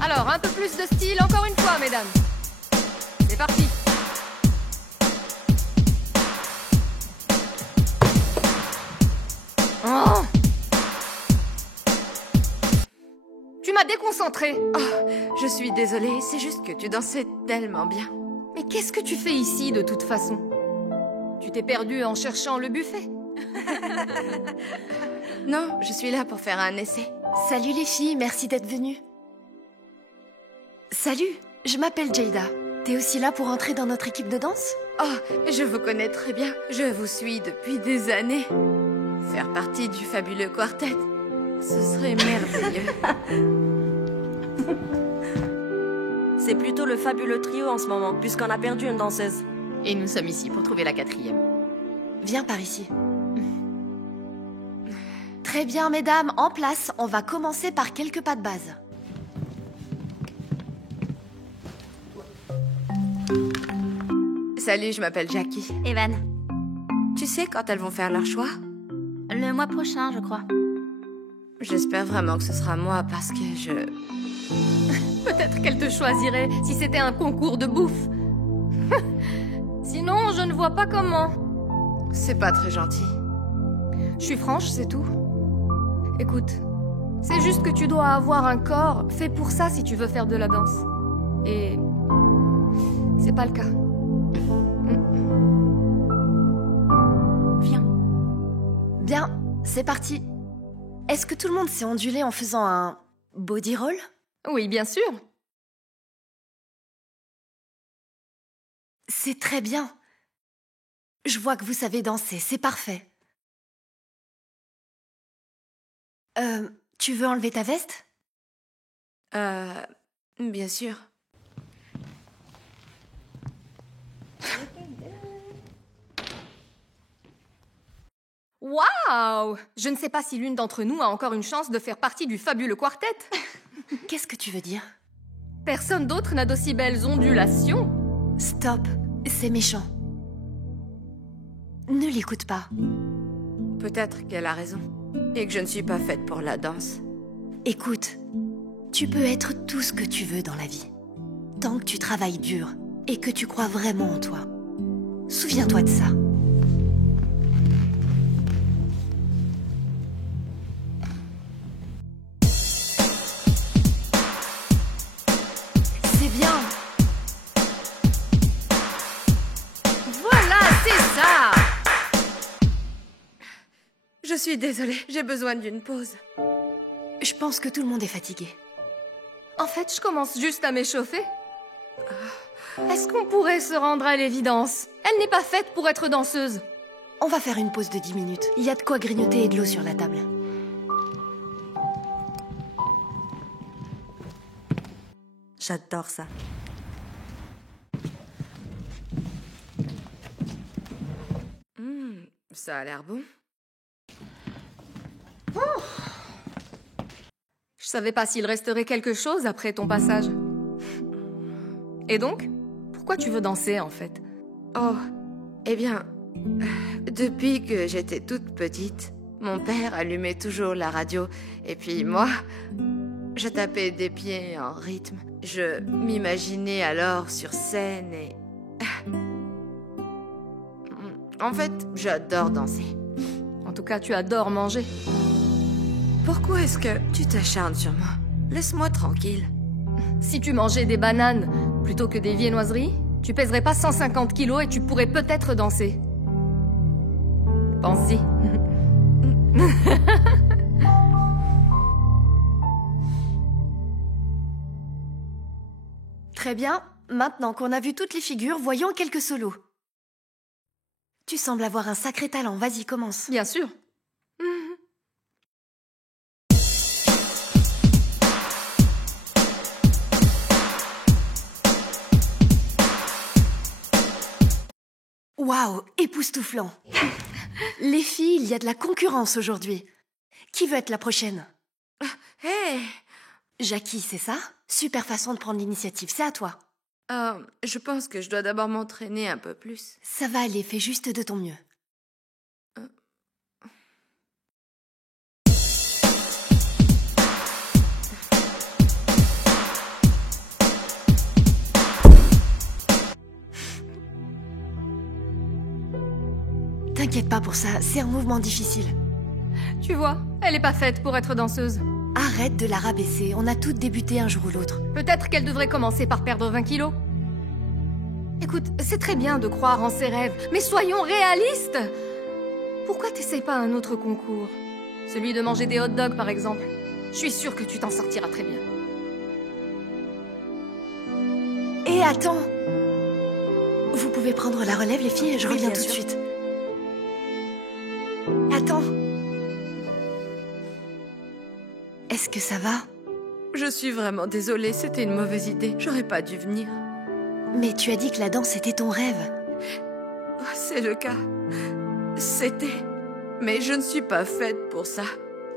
Alors, un peu plus de style, encore une fois, mesdames. C'est parti. Oh, tu m'as déconcentrée. Oh, je suis désolée, c'est juste que tu dansais tellement bien. Mais qu'est-ce que tu fais ici, de toute façon? Tu t'es perdue en cherchant le buffet? Non, je suis là pour faire un essai. Salut les filles, merci d'être venues. Salut, je m'appelle Jada. T'es aussi là pour entrer dans notre équipe de danse? Oh, je vous connais très bien. Je vous suis depuis des années. Faire partie du fabuleux quartet, ce serait merveilleux. C'est plutôt le fabuleux trio en ce moment, puisqu'on a perdu une danseuse. Et nous sommes ici pour trouver la 4e. Viens par ici. Très bien, mesdames, en place, on va commencer par quelques pas de base. Salut, je m'appelle Jackie. Evan. Tu sais quand elles vont faire leur choix? Le mois prochain, je crois. J'espère vraiment que ce sera moi parce que je... Peut-être qu'elle te choisirait si c'était un concours de bouffe. Sinon, je ne vois pas comment. C'est pas très gentil. Je suis franche, c'est tout. Écoute, c'est juste que tu dois avoir un corps fait pour ça si tu veux faire de la danse. Et... c'est pas le cas. Viens. Bien, c'est parti. Est-ce que tout le monde s'est ondulé en faisant un body roll? Oui, bien sûr. C'est très bien. Je vois que vous savez danser, c'est parfait. Tu veux enlever ta veste? Bien sûr. Waouh! Je ne sais pas si l'une d'entre nous a encore une chance de faire partie du fabuleux quartet. Qu'est-ce que tu veux dire? Personne d'autre n'a d'aussi belles ondulations. Stop, c'est méchant. Ne l'écoute pas. Peut-être qu'elle a raison. Et que je ne suis pas faite pour la danse. Écoute, tu peux être tout ce que tu veux dans la vie. Tant que tu travailles dur et que tu crois vraiment en toi. Souviens-toi de ça. C'est bien. Voilà, c'est ça! Je suis désolée, j'ai besoin d'une pause. Je pense que tout le monde est fatigué. En fait, je commence juste à m'échauffer. Est-ce qu'on pourrait se rendre à l'évidence? Elle n'est pas faite pour être danseuse. On va faire une pause de 10 minutes. Il y a de quoi grignoter et de l'eau sur la table. J'adore ça. Ça a l'air bon. Je savais pas s'il resterait quelque chose après ton passage. Et donc? Pourquoi tu veux danser, en fait? Oh, eh bien, depuis que j'étais toute petite, mon père allumait toujours la radio. Et puis moi, je tapais des pieds en rythme. Je m'imaginais alors sur scène et... En fait, j'adore danser. En tout cas, tu adores manger. Pourquoi est-ce que tu t'acharnes sur moi? Laisse-moi tranquille. Si tu mangeais des bananes plutôt que des viennoiseries, tu pèserais pas 150 kilos et tu pourrais peut-être danser. Pense-y. Très bien. Maintenant qu'on a vu toutes les figures, voyons quelques solos. Tu sembles avoir un sacré talent. Vas-y, commence. Bien sûr. Waouh, époustouflant. Les filles, il y a de la concurrence aujourd'hui. Qui veut être la prochaine? Hé! Jackie, c'est ça? Super façon de prendre l'initiative, c'est à toi. Je pense que je dois d'abord m'entraîner un peu plus. Ça va aller, fais juste de ton mieux. pas pour ça, c'est un mouvement difficile. Tu vois, elle est pas faite pour être danseuse. Arrête de la rabaisser, on a toutes débuté un jour ou l'autre. Peut-être qu'elle devrait commencer par perdre 20 kilos. Écoute, c'est très bien de croire en ses rêves, mais soyons réalistes. Pourquoi t'essayes pas un autre concours? Celui de manger des hot dogs, par exemple. Je suis sûre que tu t'en sortiras très bien. Et attends! Vous pouvez prendre la relève, les filles, je reviens tout de suite. Attends! Est-ce que ça va? Je suis vraiment désolée, c'était une mauvaise idée. J'aurais pas dû venir. Mais tu as dit que la danse était ton rêve. Oh, c'est le cas. C'était. Mais je ne suis pas faite pour ça.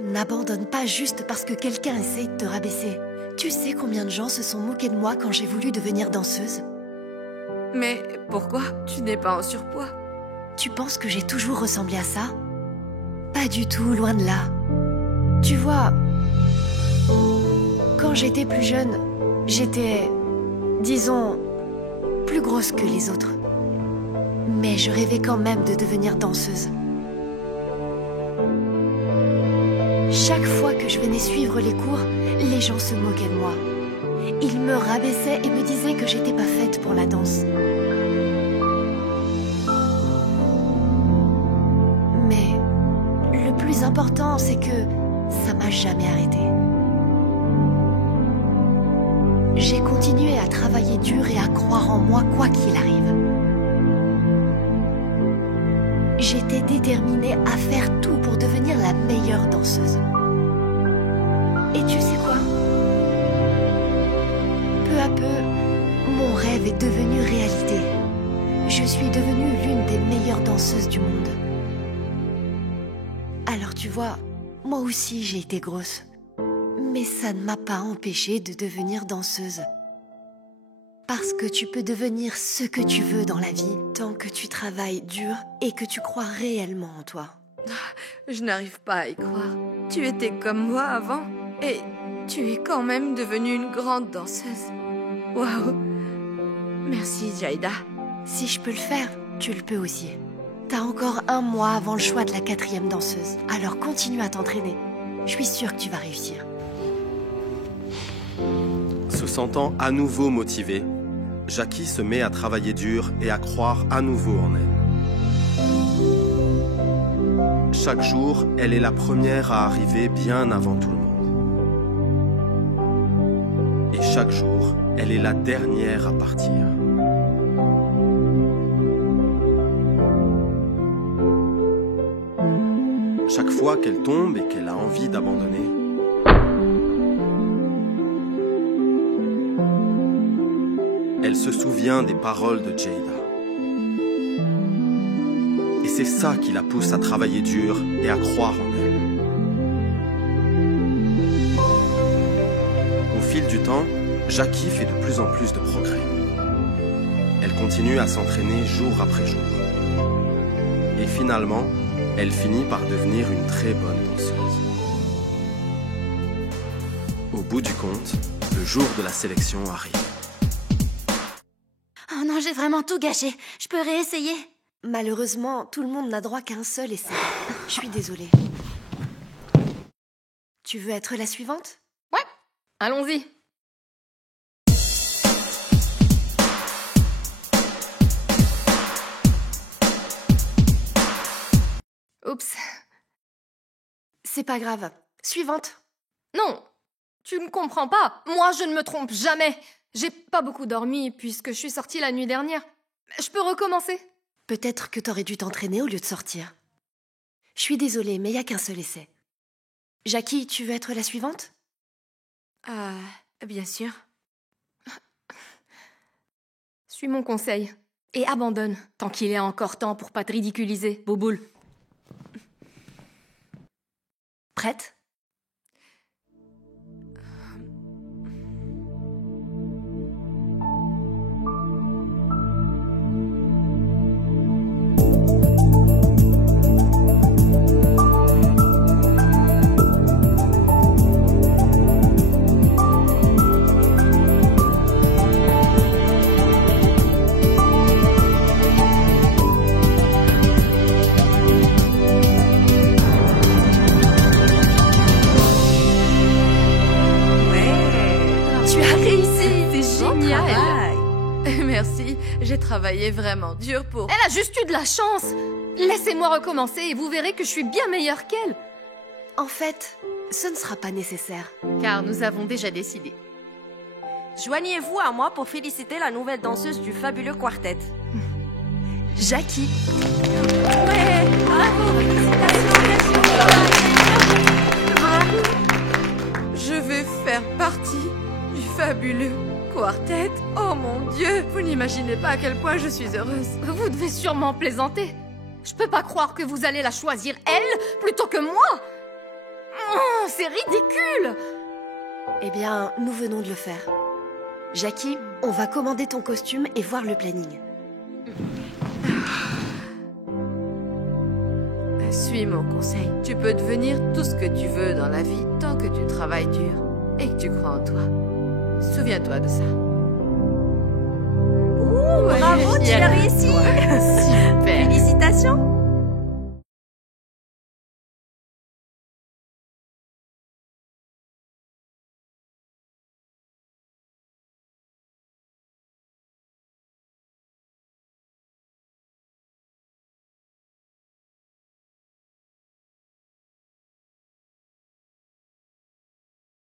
N'abandonne pas juste parce que quelqu'un essaye de te rabaisser. Tu sais combien de gens se sont moqués de moi quand j'ai voulu devenir danseuse? Mais pourquoi tu n'es pas en surpoids? Tu penses que j'ai toujours ressemblé à ça? Pas du tout, loin de là. Tu vois, quand j'étais plus jeune, j'étais, disons, plus grosse que les autres. Mais je rêvais quand même de devenir danseuse. Chaque fois que je venais suivre les cours, les gens se moquaient de moi. Ils me rabaissaient et me disaient que j'étais pas faite pour la danse. Mais le plus important, c'est que ça m'a jamais arrêtée. J'ai continué à travailler dur et à croire en moi quoi qu'il arrive. J'étais déterminée à faire tout pour devenir la meilleure danseuse. Et tu sais quoi? Peu à peu, mon rêve est devenu réalité. Je suis devenue l'une des meilleures danseuses du monde. Alors tu vois, moi aussi j'ai été grosse. Mais ça ne m'a pas empêchée de devenir danseuse. Parce que tu peux devenir ce que tu veux dans la vie tant que tu travailles dur et que tu crois réellement en toi. Je n'arrive pas à y croire. Tu étais comme moi avant et tu es quand même devenue une grande danseuse. Waouh! Merci, Jayda. Si je peux le faire, tu le peux aussi. T'as encore 1 mois avant le choix de la 4e danseuse. Alors continue à t'entraîner. Je suis sûre que tu vas réussir. Se sentant à nouveau motivée, Jackie se met à travailler dur et à croire à nouveau en elle. Chaque jour, elle est la première à arriver bien avant tout le monde. Et chaque jour, elle est la dernière à partir. Chaque fois qu'elle tombe et qu'elle a envie d'abandonner, elle se souvient des paroles de Jayda. Et c'est ça qui la pousse à travailler dur et à croire en elle. Au fil du temps, Jackie fait de plus en plus de progrès. Elle continue à s'entraîner jour après jour. Et finalement, elle finit par devenir une très bonne danseuse. Au bout du compte, le jour de la sélection arrive. Oh non, j'ai vraiment tout gâché. Je peux réessayer? Malheureusement, tout le monde n'a droit qu'à un seul essai. Je suis désolée. Tu veux être la suivante? Ouais, allons-y. Oups. C'est pas grave. Suivante. Non, tu ne comprends pas. Moi, je ne me trompe jamais. J'ai pas beaucoup dormi puisque je suis sortie la nuit dernière. Je peux recommencer? Peut-être que t'aurais dû t'entraîner au lieu de sortir. Je suis désolée, mais il n'y a qu'un seul essai. Jackie, tu veux être la suivante? Bien sûr. Suis mon conseil et abandonne tant qu'il est encore temps pour pas te ridiculiser, Bouboule. Prête? Merci, j'ai travaillé vraiment dur pour... Elle a juste eu de la chance. Laissez-moi recommencer et vous verrez que je suis bien meilleure qu'elle. En fait, ce ne sera pas nécessaire. Car nous avons déjà décidé. Joignez-vous à moi pour féliciter la nouvelle danseuse du fabuleux quartet. Jackie. Ouais, bravo, Je vais faire partie du fabuleux quartet. Oh mon Dieu, vous n'imaginez pas à quel point je suis heureuse. Vous devez sûrement plaisanter. Je peux pas croire que vous allez la choisir, elle, plutôt que moi. Oh, c'est ridicule. Eh bien, nous venons de le faire. Jackie, on va commander ton costume et voir le planning. Suis mon conseil. Tu peux devenir tout ce que tu veux dans la vie tant que tu travailles dur et que tu crois en toi. Souviens-toi de ça. Bravo, tu as réussi.